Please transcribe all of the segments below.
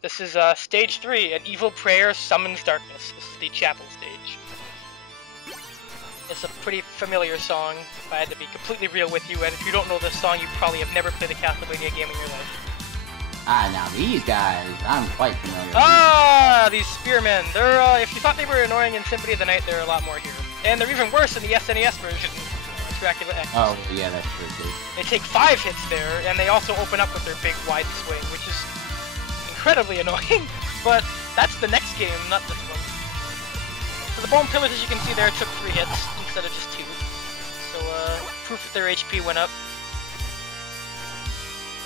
This is stage 3, An Evil Prayer Summons Darkness. This is the chapel stage. It's a pretty familiar song, if I had to be completely real with you, and if you don't know this song, you probably have never played a Castlevania game in your life. Ah, now these guys, I'm quite familiar with. Ah, these spearmen. They're, if you thought they were annoying in Symphony of the Night, they're a lot more here. And they're even worse in the SNES version, Dracula X. Oh, yeah, that's true, too. They take 5 hits there, and they also open up with their big wide swing, which is incredibly annoying, but that's the next game, not this one. So the bone pillars, as you can see there, took 3 hits instead of just 2. So, proof that their HP went up.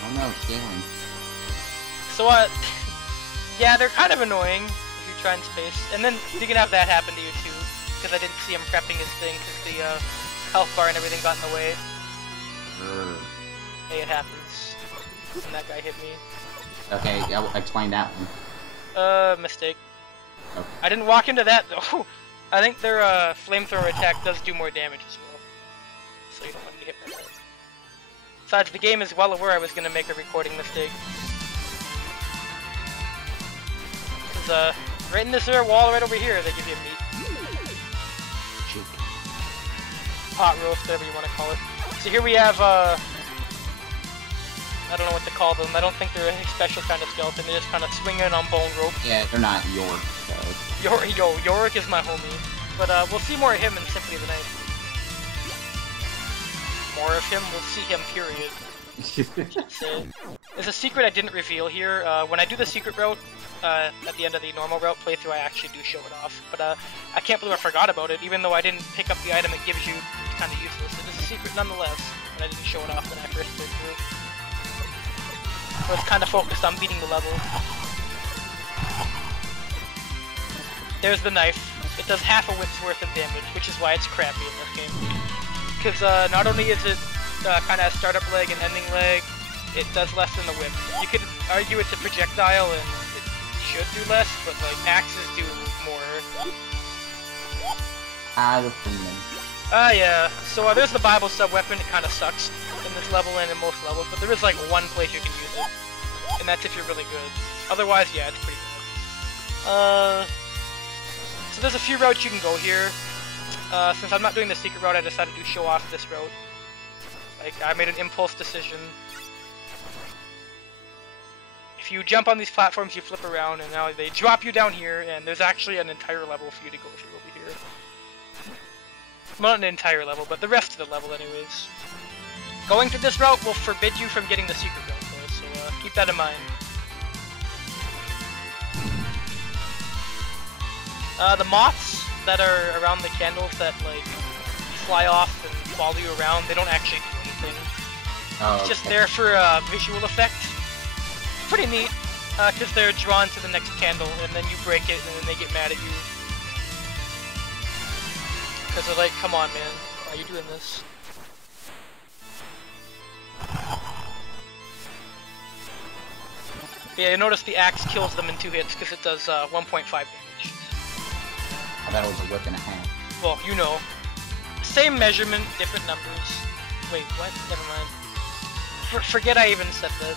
Oh no, scaling. So, yeah, they're kind of annoying if you try and space. And then you can have that happen to you too, because I didn't see him prepping his thing, because the health bar and everything got in the way. Hey, it happens. And that guy hit me. Okay, I'll explain that one. Mistake. Okay. I didn't walk into that though. I think their flamethrower attack does do more damage as well. So you don't want to get hit by that. Besides, the game is well aware I was going to make a recording mistake. Because, right in this wall right over here, they give you meat. Pot roast, whatever you want to call it. So here we have, I don't know what to call them. I don't think they're a special kind of skeleton. They're just kind of swinging on bone rope. Yeah, they're not York, so... Yorick is my homie. But, we'll see more of him in Symphony of the Night. More of him, we'll see him, period. There's a secret I didn't reveal here. When I do the secret route, at the end of the normal route playthrough, I actually do show it off. But I can't believe I forgot about it, even though I didn't pick up the item it gives you. It's kind of useless. It is a secret nonetheless, but I didn't show it off when I first played through. I was kind of focused on beating the level. There's the knife. It does half a whip's worth of damage, which is why it's crappy in this game. Because not only is it kind of a startup leg and ending leg, it does less than the whip. You could argue it's a projectile and it should do less, but like axes do more. Yeah. So there's the Bible sub-weapon. It kind of sucks in this level and in most levels, but there is like one place you can use it, and that's if you're really good. Otherwise, yeah, it's pretty good. So there's a few routes you can go here. Since I'm not doing the secret route, I decided to show off this route. Like, I made an impulse decision. If you jump on these platforms, you flip around, and now they drop you down here, and there's actually an entire level for you to go through over here. Well, not an entire level, but the rest of the level anyways. Going through this route will forbid you from getting the secret route, though, so keep that in mind. The moths that are around the candles that, like, fly off and follow you around, they don't actually do anything. Oh, it's just there for a visual effect. Pretty neat, because they're drawn to the next candle, and then you break it, and then they get mad at you. Because they're like, come on, man, why are you doing this? But yeah, you notice the axe kills them in 2 hits, because it does 1.5 damage. I thought it was a whip and a half. Well, you know. Same measurement, different numbers. Wait, what? Never mind. Forget I even said that.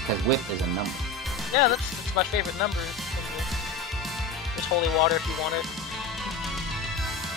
Because whip is a number. Yeah, that's my favorite number. There's holy water if you want it.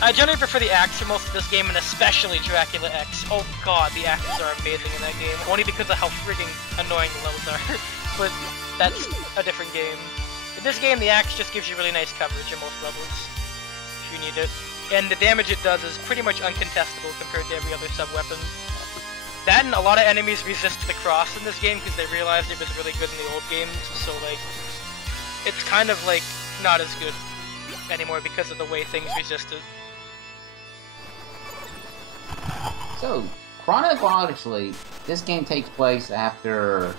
I generally prefer the axe for most of this game, and especially Dracula X. Oh god, the axes are amazing in that game. Only because of how frigging annoying the levels are. But that's a different game. In this game, the axe just gives you really nice coverage in most levels, if you need it. And the damage it does is pretty much uncontestable compared to every other sub-weapon. That and a lot of enemies resist the cross in this game because they realized it was really good in the old games, so like, it's kind of like not as good anymore because of the way things resist it. So, chronologically, this game takes place after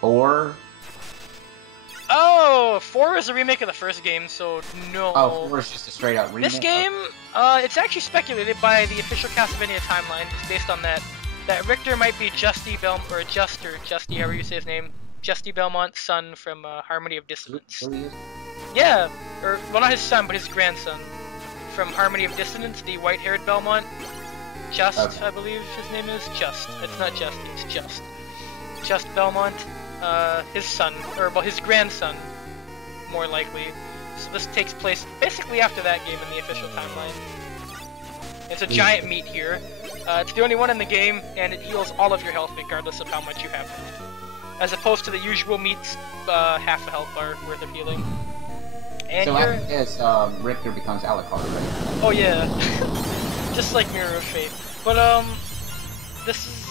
4? Oh, 4 is a remake of the first game, so no. Oh, 4 is just a straight up remake? This game, it's actually speculated by the official Castlevania timeline, just based on that Richter might be Justy, however you say his name, Justy Belmont's son from Harmony of Dissonance. Yeah, or, well, not his son, but his grandson from Harmony of Dissonance, the white-haired Belmont. Just, okay. I believe his name is Just. It's not Justy, it's Just. Just Belmont. his son, or well, his grandson, more likely. So this takes place basically after that game in the official timeline. It's a giant meat here. It's the only one in the game, and it heals all of your health regardless of how much you have. As opposed to the usual meat's half a health bar worth of healing. And so after this, Richter becomes Alucard, right? Oh yeah, just like Mirror of Fate. But this is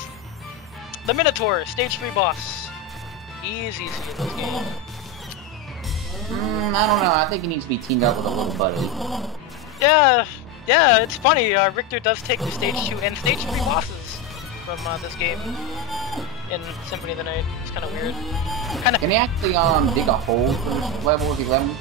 the Minotaur, stage 3 boss. Easy in this game. I don't know. I think he needs to be teamed up with a little buddy. Yeah, it's funny. Richter does take the stage 2 and stage 3 bosses from this game in Symphony of the Night. It's kind of weird. Can he actually dig a hole for this level if he let him?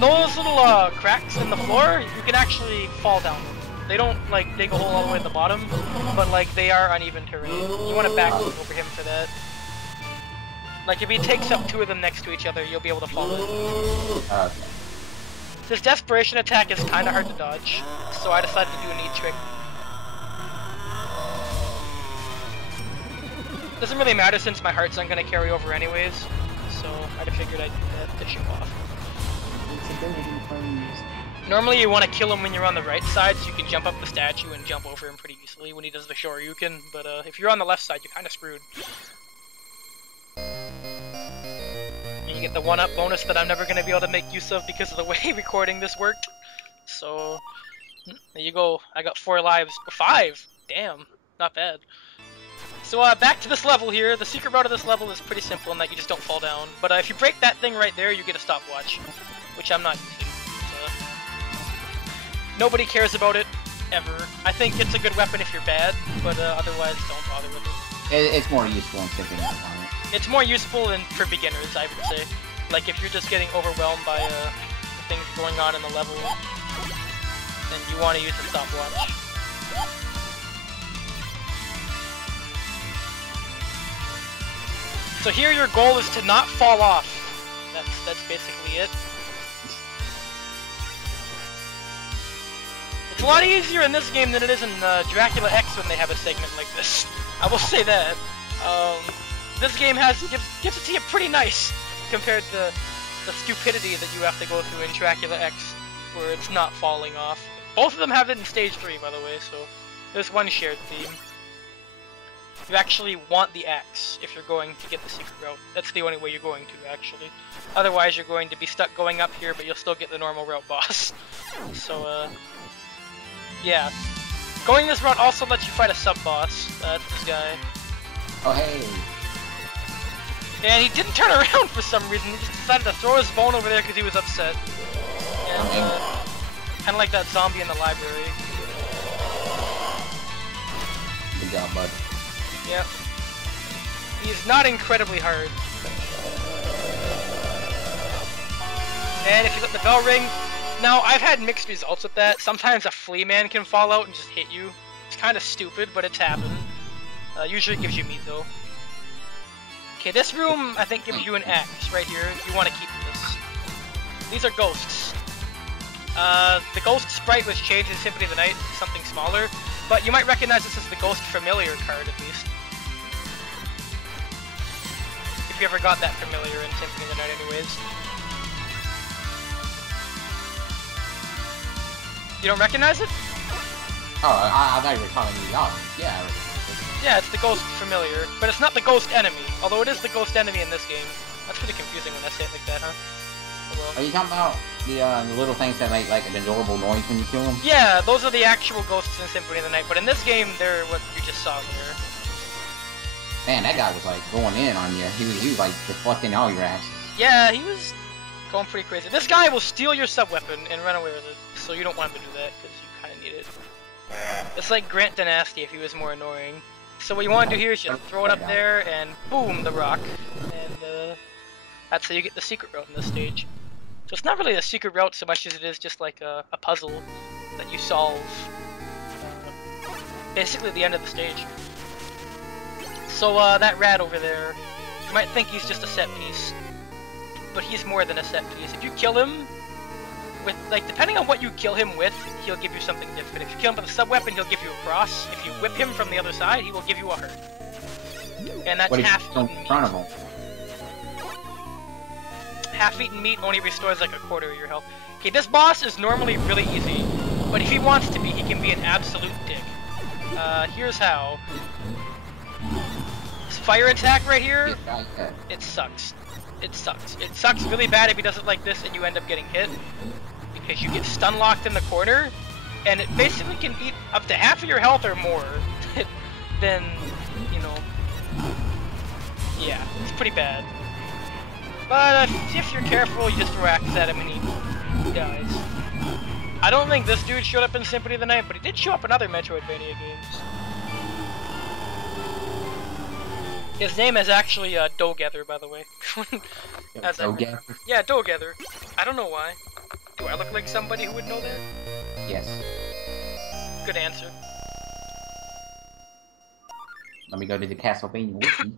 Those little cracks in the floor, you can actually fall down them. They don't like dig a hole all the way at the bottom, but like they are uneven terrain. You want to back over him for that. Like if he takes up 2 of them next to each other, you'll be able to fall in. Okay. This desperation attack is kind of hard to dodge, so I decided to do a neat trick. Doesn't really matter since my hearts aren't going to carry over anyways, so I figured I'd do that to show off. Normally you want to kill him when you're on the right side, so you can jump up the statue and jump over him pretty easily when he does the Shoryuken, but if you're on the left side, you're kind of screwed. And you get the 1-up bonus that I'm never going to be able to make use of because of the way recording this worked. So, there you go. I got 4 lives. 5! Damn, not bad. So back to this level here. The secret route of this level is pretty simple in that you just don't fall down. But if you break that thing right there, you get a stopwatch, which I'm not using. Nobody cares about it, ever. I think it's a good weapon if you're bad, but otherwise don't bother with it. It's more useful in Symphony of the Night. It's more useful for beginners, I would say. Like if you're just getting overwhelmed by the things going on in the level, then you want to use a stopwatch. So here your goal is to not fall off. That's basically it. It's a lot easier in this game than it is in Dracula X when they have a segment like this. I will say that. This game gives it to you pretty nice compared to the stupidity that you have to go through in Dracula X, where it's not falling off. Both of them have it in stage 3, by the way, so there's one shared theme. You actually want the axe if you're going to get the secret route. That's the only way you're going to, actually. Otherwise, you're going to be stuck going up here, but you'll still get the normal route boss. So, yeah. Going this route also lets you fight a sub-boss. That's this guy. Oh, hey. And he didn't turn around for some reason. He just decided to throw his phone over there because he was upset. And, kind of like that zombie in the library. Good job, bud. Yep. He's not incredibly hard. And if you let the bell ring... Now, I've had mixed results with that. Sometimes a flea man can fall out and just hit you. It's kind of stupid, but it's happened. Usually it gives you meat, though. Okay, this room, I think, gives you an axe right here. You want to keep this. These are ghosts. The ghost sprite was changed in Symphony of the Night to something smaller, but you might recognize this as the Ghost Familiar card, at least. If you ever got that familiar in Symphony of the Night, anyways. You don't recognize it? Oh, I thought you were telling me the audience. Yeah, I recognize it. Yeah, it's the Ghost Familiar, but it's not the Ghost Enemy, although it is the Ghost Enemy in this game. That's pretty confusing when I say it like that, huh? Oh, well. Are you talking about the little things that make like an adorable noise when you kill them? Yeah, those are the actual ghosts in Symphony of the Night, but in this game, they're what you just saw there. Man, that guy was like going in on you. He was like deflecting all your axes. Yeah, he was going pretty crazy. This guy will steal your sub-weapon and run away with it, so you don't want him to do that, because you kind of need it. It's like Grant Dynasty if he was more annoying. So what you want to do here is just throw it up there, and boom, the rock. And that's how you get the secret route in this stage. So it's not really a secret route so much as it is just like a puzzle that you solve. Basically the end of the stage. So that rat over there, you might think he's just a set piece, but he's more than a set piece. If you kill him with, like, depending on what you kill him with, he'll give you something different. If you kill him with a sub-weapon, he'll give you a cross. If you whip him from the other side, he will give you a heart. And that's half in front of him. half-eaten meat only restores like a quarter of your health. Okay, this boss is normally really easy, but if he wants to be, he can be an absolute dick. Here's how. This fire attack right here, it sucks. It sucks. It sucks really bad if he does it like this and you end up getting hit, because you get stun locked in the corner, and it basically can eat up to half of your health or more. Then, you know, yeah, it's pretty bad. But if you're careful, you just throw axes at him and he dies. I don't think this dude showed up in Symphony of the Night, but he did show up in other Metroidvania games. His name is actually Dogether, by the way. Dogether? Yeah, Dogether. I don't know why. Do I look like somebody who would know that? Yes. Good answer. Let me go to the Castlevania wiki.